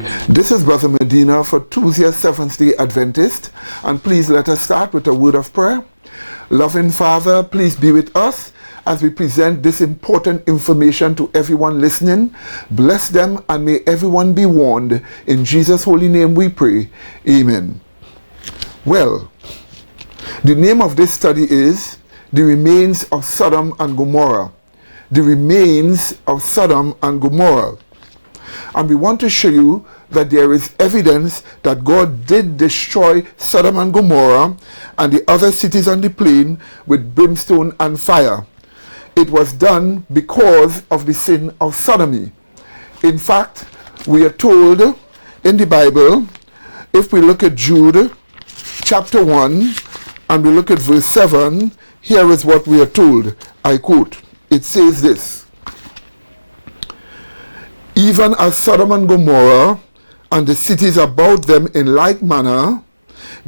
This is Brother Medina for Tuesday Seventh-day Adventist, and please let us start with a word of prayer. Loving Father, please be with us as we present this important information to everyone listening. Bless them and may everyone be warned. In Jesus' holy name we pray. Amen. Well, the name of this study is The Remains of Sodom and Gomorrah. The Remains of Sodom and Gomorrah. And we want to show you that there is evidence that God did destroy Sodom and Gomorrah and the other cities on the plain with brimstone and fire. It was done because of the sin of sodomy. In fact, we are told in the Bible, if we look at Jude chapter 1 and we look at verse 7, here is what we are told. I quote, it says this: even as Sodom and Gomorrah and the cities about them in like manner,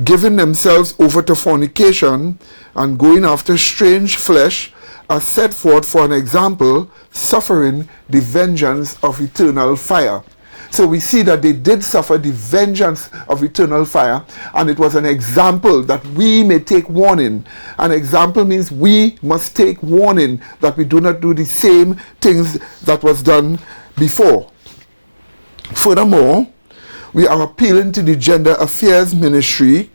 giving themselves over to fornication and going after strange flesh, are set forth for an example, suffering the vengeance of eternal fire. So we see that they did suffer the vengeance of eternal fire, and it was an example that we may take warning. An example means we must take warning that we do not do the same things that was done before. Furthermore, we are appealing to the Gender Affairs Ministry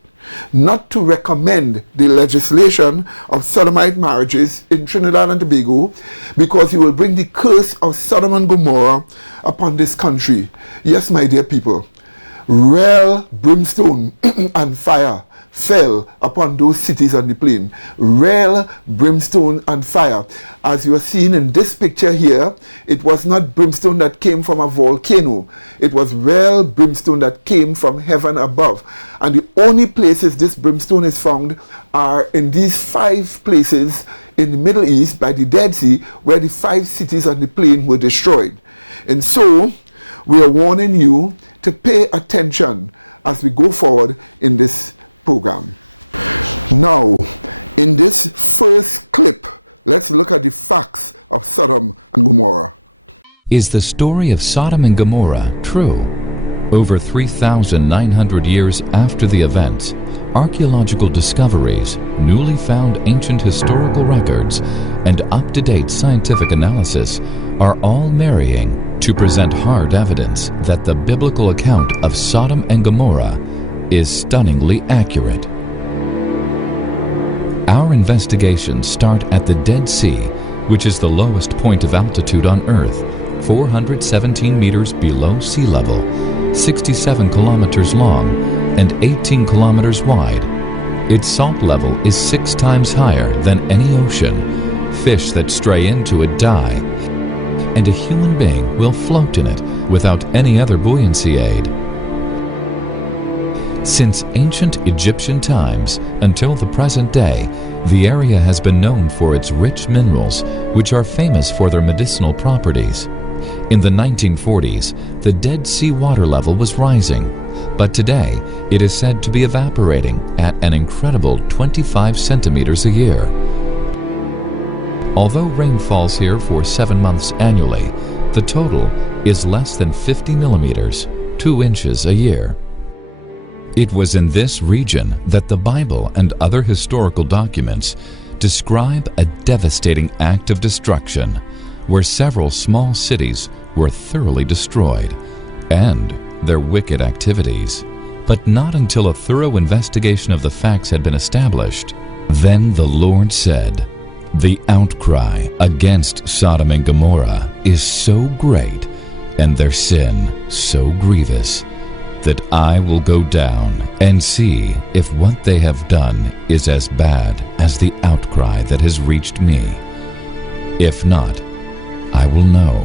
not to recommend the legislation of sodomite marriages in Trinidad and Tobago, because you will bring the curse of Sodom and Gomorrah upon this country. Yes, my dear people, real brimstone and fire fell upon those cities on the plain. Real brimstone and fire. As you are seeing in this picture here, it was not brimstone that came from a volcano. It was real brimstone that came from heaven above. And the only places this brimstone is found are in these 5 places in the Middle East by the Dead Sea, where the 5 cities on the plain were destroyed. And so, we are warning you to pay attention as we go forward in this program. Now, in this first clip, let's look at the facts of Sodom and Gomorrah. Is the story of Sodom and Gomorrah true? Over 3,900 years after the events, archaeological discoveries, newly found ancient historical records, and up-to-date scientific analysis are all marrying to present hard evidence that the biblical account of Sodom and Gomorrah is stunningly accurate. Our investigations start at the Dead Sea, which is the lowest point of altitude on Earth, 417 meters below sea level, 67 kilometers long, and 18 kilometers wide. Its salt level is 6 times higher than any ocean. Fish that stray into it die, and a human being will float in it without any other buoyancy aid. Since ancient Egyptian times until the present day, the area has been known for its rich minerals, which are famous for their medicinal properties. In the 1940s, the Dead Sea water level was rising, but today it is said to be evaporating at an incredible 25 centimeters a year. Although rain falls here for 7 months annually, the total is less than 50 millimeters, 2 inches a year. It was in this region that the Bible and other historical documents describe a devastating act of destruction, where several small cities were thoroughly destroyed, and their wicked activities. But not until a thorough investigation of the facts had been established. Then the Lord said, "The outcry against Sodom and Gomorrah is so great, and their sin so grievous, that I will go down and see if what they have done is as bad as the outcry that has reached me. If not, I will know."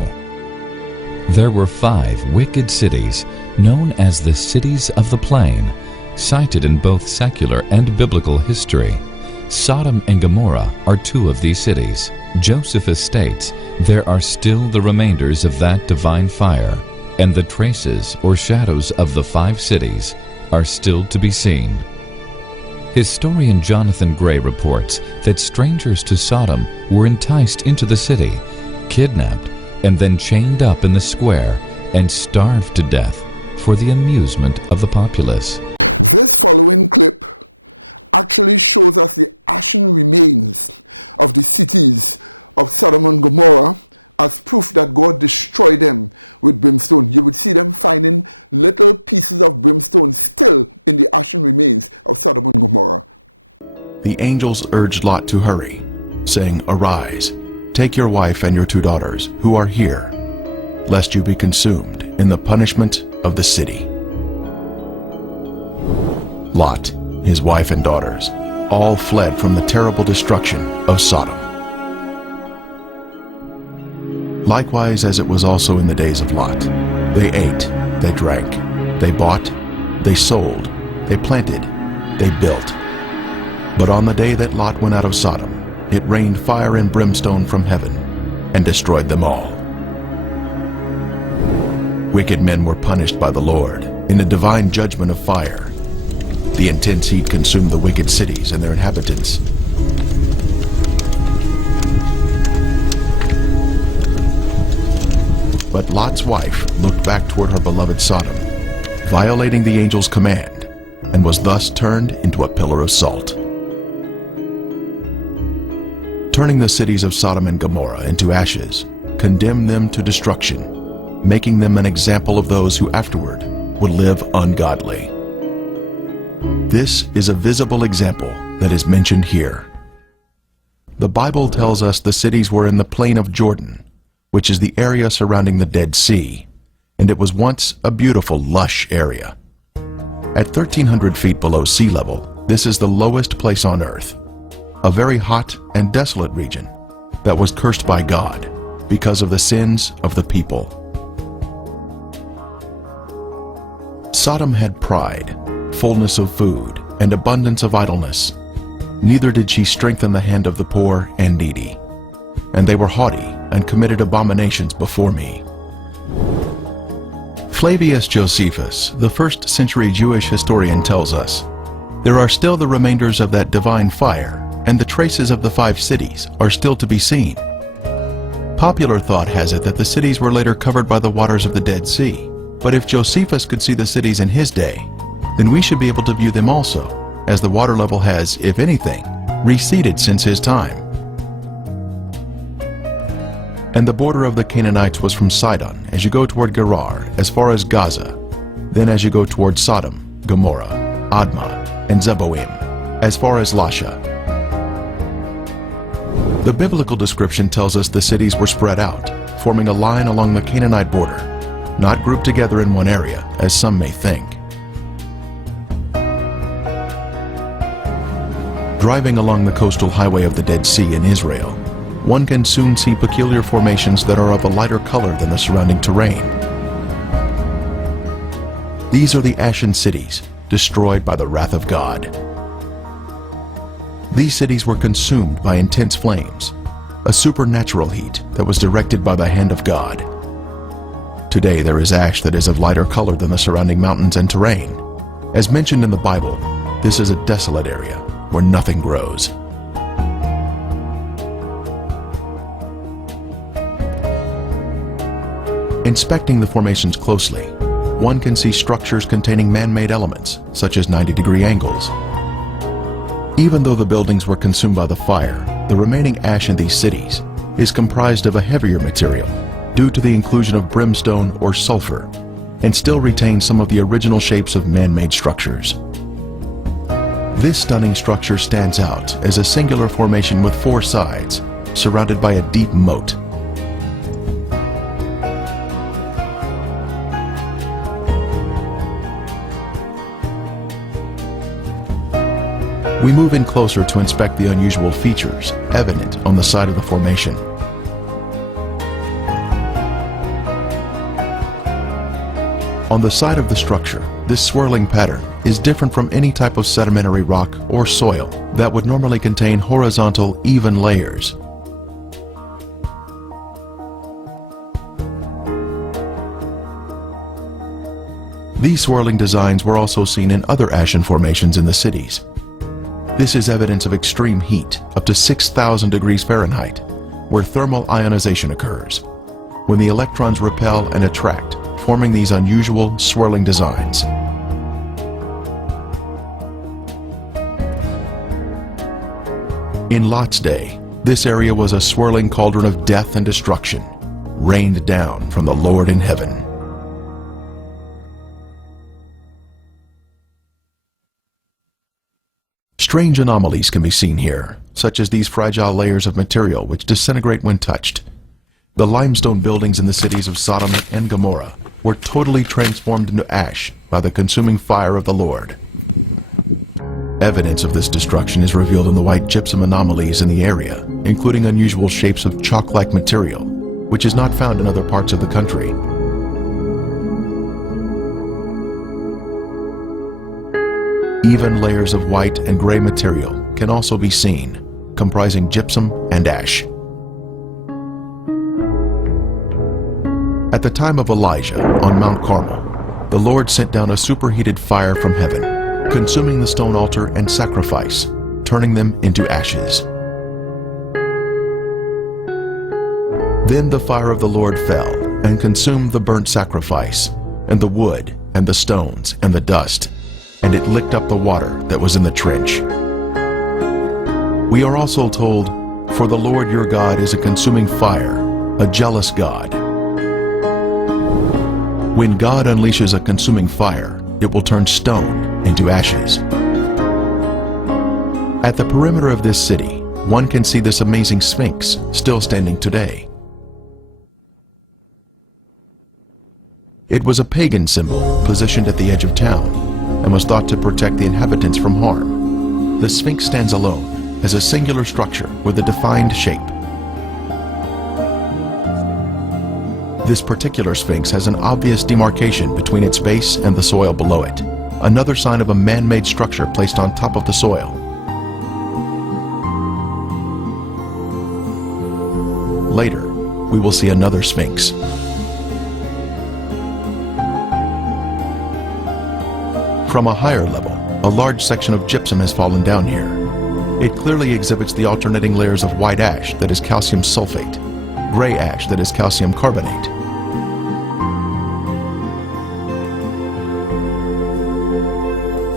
There were 5 wicked cities known as the cities of the plain, cited in both secular and biblical history. Sodom and Gomorrah are 2 of these cities. Josephus states there are still the remainders of that divine fire, and the traces or shadows of the 5 cities are still to be seen. Historian Jonathan Gray reports that strangers to Sodom were enticed into the city, kidnapped, and then chained up in the square and starved to death for the amusement of the populace. This following clip actually shows us the ashen remains of the cities of Sodom and Gomorrah as proof that God destroyed them with brimstone. You would see them finding little pieces of brimstone still in the ashen remains of Sodom and Gomorrah. The angels urged Lot to hurry, saying, "Arise, take your wife and your 2 daughters, who are here, lest you be consumed in the punishment of the city." Lot, his wife and daughters, all fled from the terrible destruction of Sodom. Likewise, as it was also in the days of Lot, they ate, they drank, they bought, they sold, they planted, they built. But on the day that Lot went out of Sodom, it rained fire and brimstone from heaven and destroyed them all. Wicked men were punished by the Lord in a divine judgment of fire. The intense heat consumed the wicked cities and their inhabitants. But Lot's wife looked back toward her beloved Sodom, violating the angel's command, and was thus turned into a pillar of salt. Turning the cities of Sodom and Gomorrah into ashes, condemned them to destruction, making them an example of those who afterward would live ungodly. This is a visible example that is mentioned here. The Bible tells us the cities were in the plain of Jordan, which is the area surrounding the Dead Sea, and it was once a beautiful, lush area. At 1,300 feet below sea level, this is the lowest place on earth, a very hot and desolate region that was cursed by God because of the sins of the people. Sodom had pride, fullness of food, and abundance of idleness. Neither did she strengthen the hand of the poor and needy. And they were haughty and committed abominations before me. Flavius Josephus, the 1st century Jewish historian, tells us, "There are still the remainders of that divine fire, and the traces of the 5 cities are still to be seen." Popular thought has it that the cities were later covered by the waters of the Dead Sea. But if Josephus could see the cities in his day, then we should be able to view them also, as the water level has, if anything, receded since his time. And the border of the Canaanites was from Sidon, as you go toward Gerar, as far as Gaza, then as you go toward Sodom, Gomorrah, Admah, and Zeboim, as far as Lasha. The biblical description tells us the cities were spread out, forming a line along the Canaanite border, not grouped together in one area, as some may think. Driving along the coastal highway of the Dead Sea in Israel, one can soon see peculiar formations that are of a lighter color than the surrounding terrain. These are the ashen cities, destroyed by the wrath of God. These cities were consumed by intense flames, a supernatural heat that was directed by the hand of God. Today there is ash that is of lighter color than the surrounding mountains and terrain. As mentioned in the Bible, this is a desolate area where nothing grows. Inspecting the formations closely, one can see structures containing man-made elements, such as 90-degree angles. Even though the buildings were consumed by the fire, the remaining ash in these cities is comprised of a heavier material due to the inclusion of brimstone or sulfur, and still retains some of the original shapes of man-made structures. This stunning structure stands out as a singular formation with 4 sides, surrounded by a deep moat. We move in closer to inspect the unusual features evident on the side of the formation. On the side of the structure, this swirling pattern is different from any type of sedimentary rock or soil that would normally contain horizontal, even layers. These swirling designs were also seen in other ashen formations in the cities. This is evidence of extreme heat, up to 6,000 degrees Fahrenheit, where thermal ionization occurs. When the electrons repel and attract forming these unusual, swirling designs. In Lot's day, this area was a swirling cauldron of death and destruction, rained down from the Lord in heaven. Strange anomalies can be seen here, such as these fragile layers of material which disintegrate when touched. The limestone buildings in the cities of Sodom and Gomorrah were totally transformed into ash by the consuming fire of the Lord. Evidence of this destruction is revealed in the white gypsum anomalies in the area, including unusual shapes of chalk-like material, which is not found in other parts of the country. Even layers of white and gray material can also be seen, comprising gypsum and ash. At the time of Elijah on Mount Carmel, the Lord sent down a superheated fire from heaven, consuming the stone altar and sacrifice, turning them into ashes. Then the fire of the Lord fell and consumed the burnt sacrifice, and the wood, and the stones, and the dust, and it licked up the water that was in the trench. We are also told, "For the Lord your God is a consuming fire, a jealous God." When God unleashes a consuming fire, it will turn stone into ashes. At the perimeter of this city, one can see this amazing Sphinx still standing today. It was a pagan symbol positioned at the edge of town and was thought to protect the inhabitants from harm. The Sphinx stands alone as a singular structure with a defined shape. This particular Sphinx has an obvious demarcation between its base and the soil below it, another sign of a man-made structure placed on top of the soil. Later, we will see another Sphinx. From a higher level, a large section of gypsum has fallen down here. It clearly exhibits the alternating layers of white ash that is calcium sulfate, gray ash that is calcium carbonate.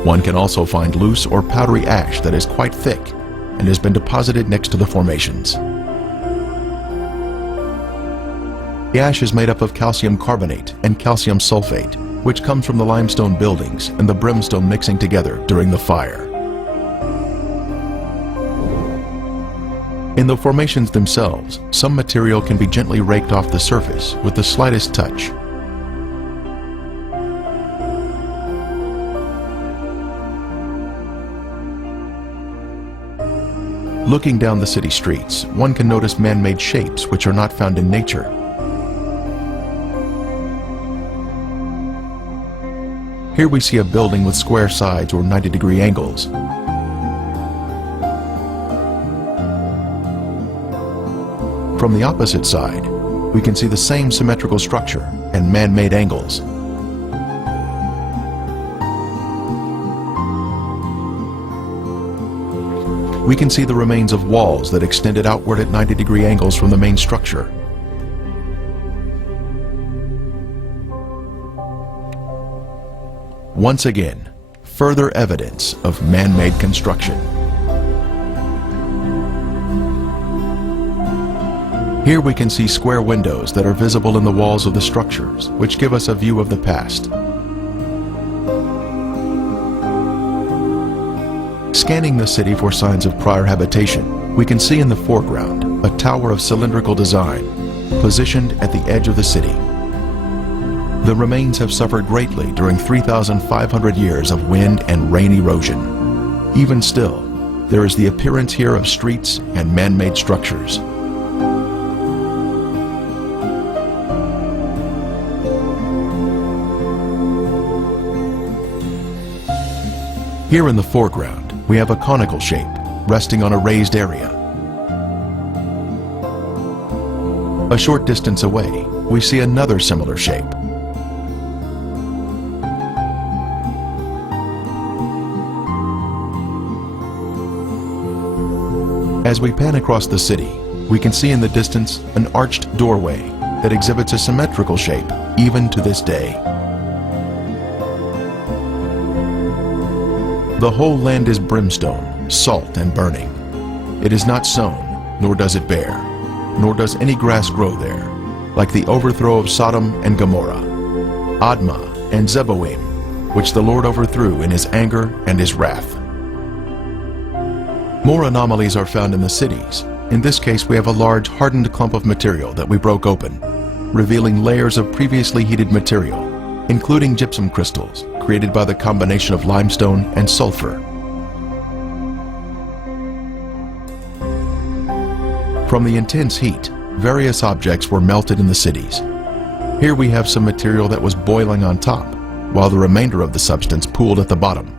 One can also find loose or powdery ash that is quite thick and has been deposited next to the formations. The ash is made up of calcium carbonate and calcium sulfate, which comes from the limestone buildings and the brimstone mixing together during the fire. In the formations themselves, some material can be gently raked off the surface with the slightest touch. Looking down the city streets, one can notice man-made shapes which are not found in nature. Here we see a building with square sides or 90-degree angles. From the opposite side, we can see the same symmetrical structure and man-made angles. We can see the remains of walls that extended outward at 90-degree angles from the main structure. Once again, further evidence of man-made construction. Here we can see square windows that are visible in the walls of the structures, which give us a view of the past. Scanning the city for signs of prior habitation, we can see in the foreground a tower of cylindrical design, positioned at the edge of the city. The remains have suffered greatly during 3,500 years of wind and rain erosion. Even still, there is the appearance here of streets and man-made structures. Here in the foreground, we have a conical shape resting on a raised area. A short distance away, we see another similar shape. As we pan across the city, we can see in the distance an arched doorway that exhibits a symmetrical shape even to this day. The whole land is brimstone, salt, and burning. It is not sown, nor does it bear, nor does any grass grow there, like the overthrow of Sodom and Gomorrah, Admah and Zeboim, which the Lord overthrew in his anger and his wrath. More anomalies are found in the cities. In this case, we have a large hardened clump of material that we broke open, revealing layers of previously heated material, including gypsum crystals, created by the combination of limestone and sulfur. From the intense heat, various objects were melted in the cities. Here we have some material that was boiling on top, while the remainder of the substance pooled at the bottom,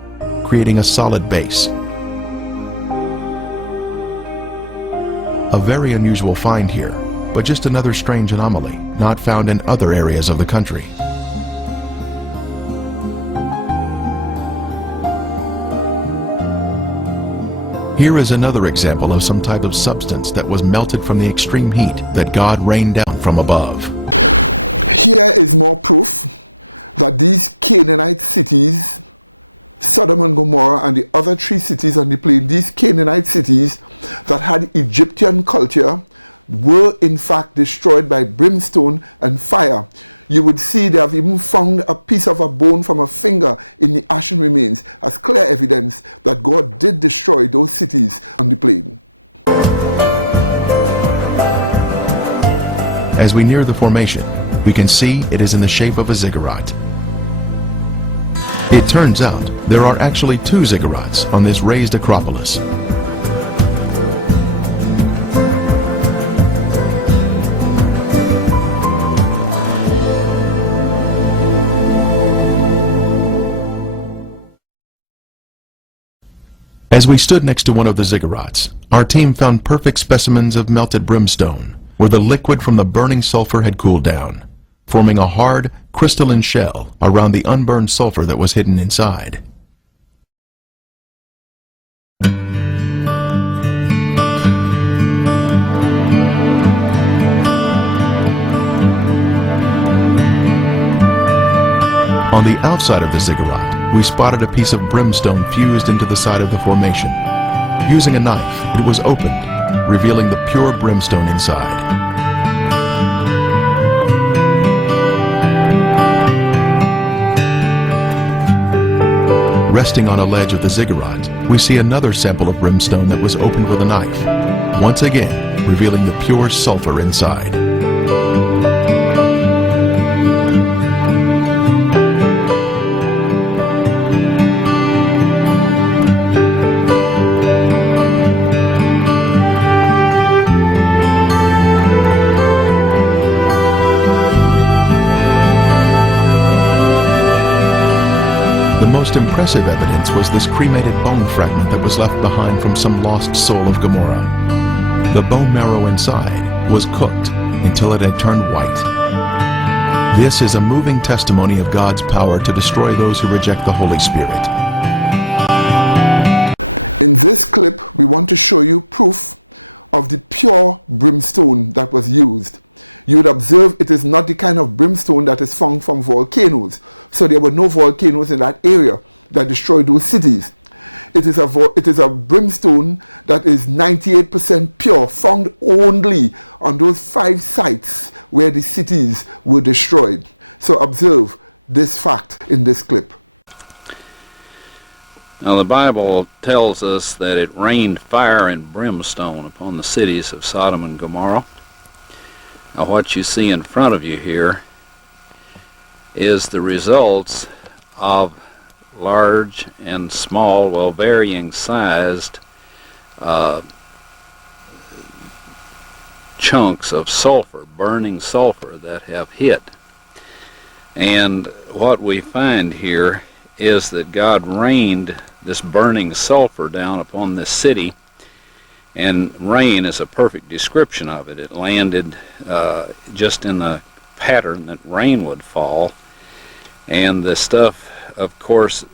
creating a solid base. A very unusual find here, but just another strange anomaly not found in other areas of the country. Here is another example of some type of substance that was melted from the extreme heat that God rained down from above. Here is more proof that these Canaanite cities, Sodom and Gomorrah and the other three cities on the plain, these Canaanite cities that had Egyptian culture, were in fact destroyed by brimstone and fire. You would see they have even found a piece of a bone from a finger in the ashen remains as clear evidence that God did destroy those cities on the plain. As we near the formation, we can see it is in the shape of a ziggurat. It turns out there are actually two ziggurats on this raised acropolis. As we stood next to one of the ziggurats, our team found perfect specimens of melted brimstone, where the liquid from the burning sulfur had cooled down, forming a hard, crystalline shell around the unburned sulfur that was hidden inside. On the outside of the ziggurat, we spotted a piece of brimstone fused into the side of the formation. Using a knife, it was opened, revealing the pure brimstone inside. Resting on a ledge of the ziggurat, we see another sample of brimstone that was opened with a knife, once again revealing the pure sulfur inside. The most impressive evidence was this cremated bone fragment that was left behind from some lost soul of Gomorrah. The bone marrow inside was cooked until it had turned white. This is a moving testimony of God's power to destroy those who reject the Holy Spirit. In this clip, we want to show you proof of the pure brimstone that was used. You would observe it is not the kind of brimstone that is found from volcanoes. So there were no volcanoes in that area that destroyed those cities. It is a brimstone that is 98% pure, found only on those 5 sites where the cities were destroyed. So observe this fact in this clip. Now the Bible tells us that it rained fire and brimstone upon the cities of Sodom and Gomorrah. Now what you see in front of you here is the results of large and small, well, varying sized chunks of sulfur, burning sulfur that have hit. And what we find here is that God rained this burning sulfur down upon this city, and rain is a perfect description of it. It landed just in the pattern that rain would fall, and the stuff, of course,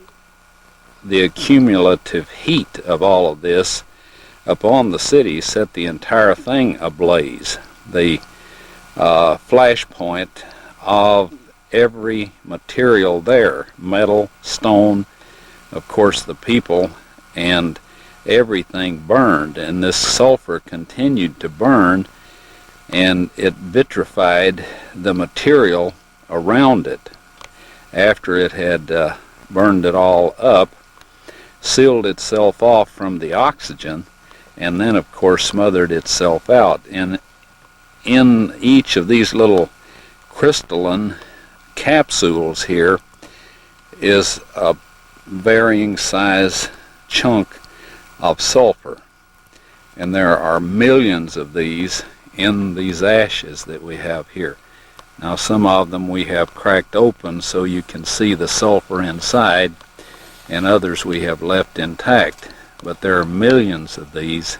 the accumulative heat of all of this upon the city set the entire thing ablaze. The flash point of every material there, metal, stone, of course the people, and everything burned. And this sulfur continued to burn, and it vitrified the material around it. After it had burned it all up, sealed itself off from the oxygen, and then of course smothered itself out. And in each of these little crystalline capsules here is a varying size chunk of sulfur, and there are millions of these in these ashes that we have here. Now some of them we have cracked open so you can see the sulfur inside, and others we have left intact, but there are millions of these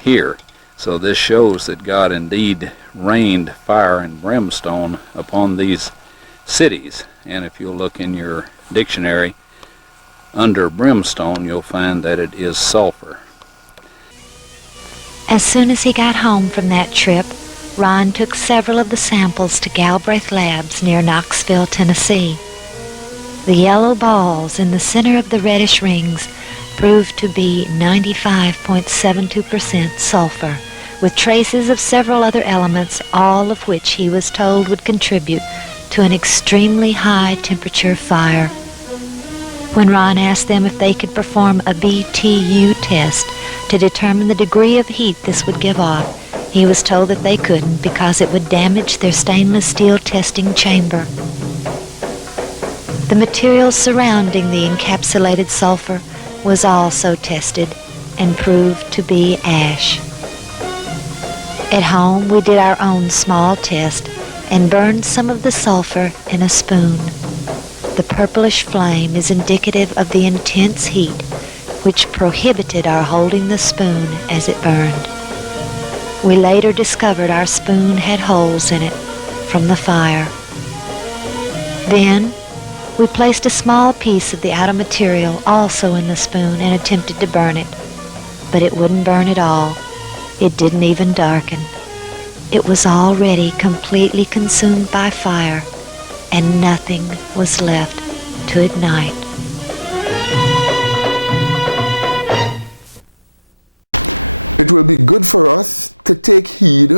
here. So this shows that God indeed rained fire and brimstone upon these cities. And if you'll look in your dictionary, under brimstone you'll find that it is sulfur. As soon as he got home from that trip, Ron took several of the samples to Galbraith Labs near Knoxville, Tennessee. The yellow balls in the center of the reddish rings proved to be 95.72% sulfur, with traces of several other elements, all of which he was told would contribute to an extremely high temperature fire. When Ron asked them if they could perform a BTU test to determine the degree of heat this would give off, he was told that they couldn't because it would damage their stainless steel testing chamber. The material surrounding the encapsulated sulfur was also tested and proved to be ash. At home, we did our own small test and burned some of the sulfur in a spoon. The purplish flame is indicative of the intense heat, which prohibited our holding the spoon as it burned. We later discovered our spoon had holes in it from the fire. Then, we placed a small piece of the outer material also in the spoon and attempted to burn it, but it wouldn't burn at all. It didn't even darken. It was already completely consumed by fire, and nothing was left to ignite. It will be good for us to take heed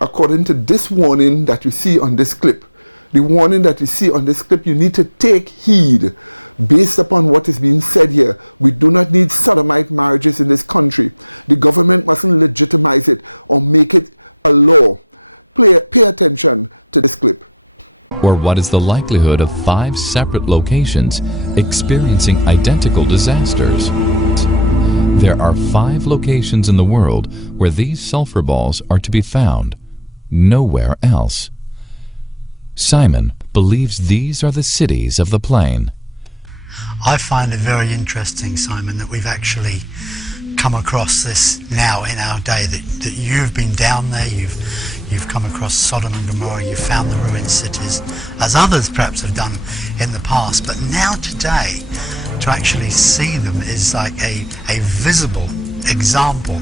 according to this warning that you see on this clip. The warning that you see on this clip, you need to take heed based upon what is being said here. We do not need sodomite marriages in this country. The government mustn't legitimize it or make it a law. Pay attention to this clip. Or what is the likelihood of 5 separate locations experiencing identical disasters? There are 5 locations in the world where these sulfur balls are to be found. Nowhere else. Simon believes these are the cities of the plain. I find it very interesting, Simon, that we've actually come across this now in our day, that you've been down there, you've come across Sodom and Gomorrah, you've found the ruined cities, as others perhaps have done in the past. But now today, to actually see them is like a visible example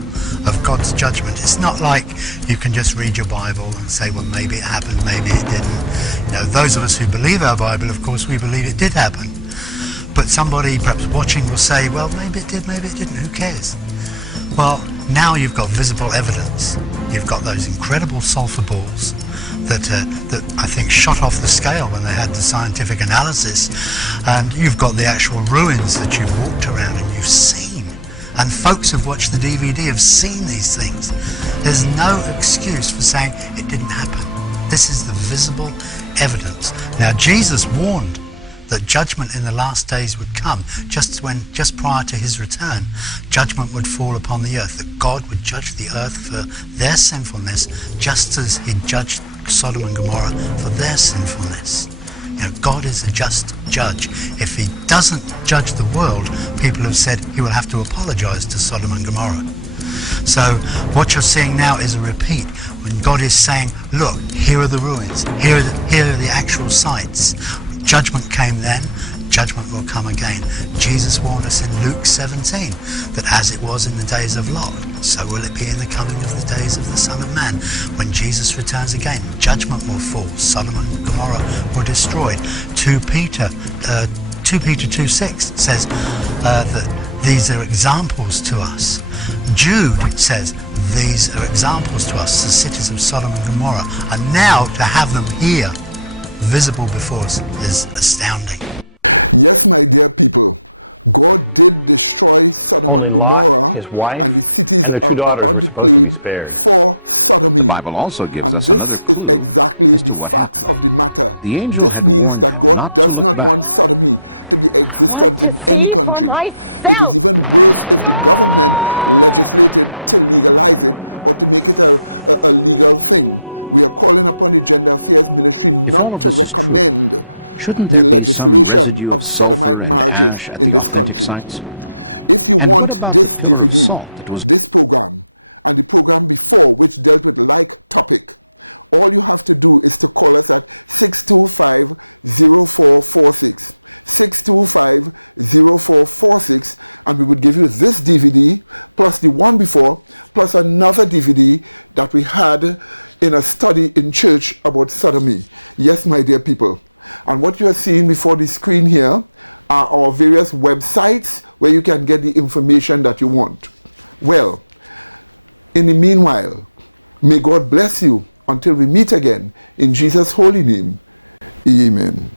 of God's judgment. It's not like you can just read your Bible and say, well, maybe it happened, maybe it didn't. You know, those of us who believe our Bible, of course, we believe it did happen. But somebody perhaps watching will say, well, maybe it did, maybe it didn't, who cares? Well, now you've got visible evidence. You've got those incredible sulfur balls that I think shot off the scale when they had the scientific analysis. And you've got the actual ruins that you've walked around and you've seen. And folks who've watched the DVD have seen these things. There's no excuse for saying it didn't happen. This is the visible evidence. Now, Jesus warned that judgment in the last days would come, just prior to his return. Judgment would fall upon the earth, that God would judge the earth for their sinfulness, just as he judged Sodom and Gomorrah for their sinfulness. You know, God is a just judge. If he doesn't judge the world, people have said he will have to apologize to Sodom and Gomorrah. So what you're seeing now is a repeat, when God is saying, look, here are the ruins, here are the actual sites. Judgment came then, judgment will come again. Jesus warned us in Luke 17 that as it was in the days of Lot, so will it be in the coming of the days of the Son of Man. When Jesus returns again, judgment will fall. Sodom and Gomorrah were destroyed. 2 Peter 2:6 says that these are examples to us. Jude says these are examples to us, the cities of Sodom and Gomorrah. And now to have them here, visible before us, is astounding. Yes, my dear people, God did destroy Sodom and Gomorrah, and the cities are on the plain for sodomy. And this is exactly the facts of the matter. This means that God does not want sodomy to be existent in any country. It is even worse if the government legislated to legalize it or to make it a legal thing. We are calling upon the Gender Affairs Ministry not to recommend the legislation of sodomite marriages in this country. If you want this DVD, this program, and the program before which dealt with like topic, all you have to do is to call us at 625-0446. 625-0446, and we would give you this DVD plus the one before plus another DVD that we had in a study in church about sodomy. Yes, my dear people. And what you are seeing before the screen here are our various websites where you can get the information that you want. Well, in the meanwhile, may God bless you until we meet again. In Jesus' holy name, amen.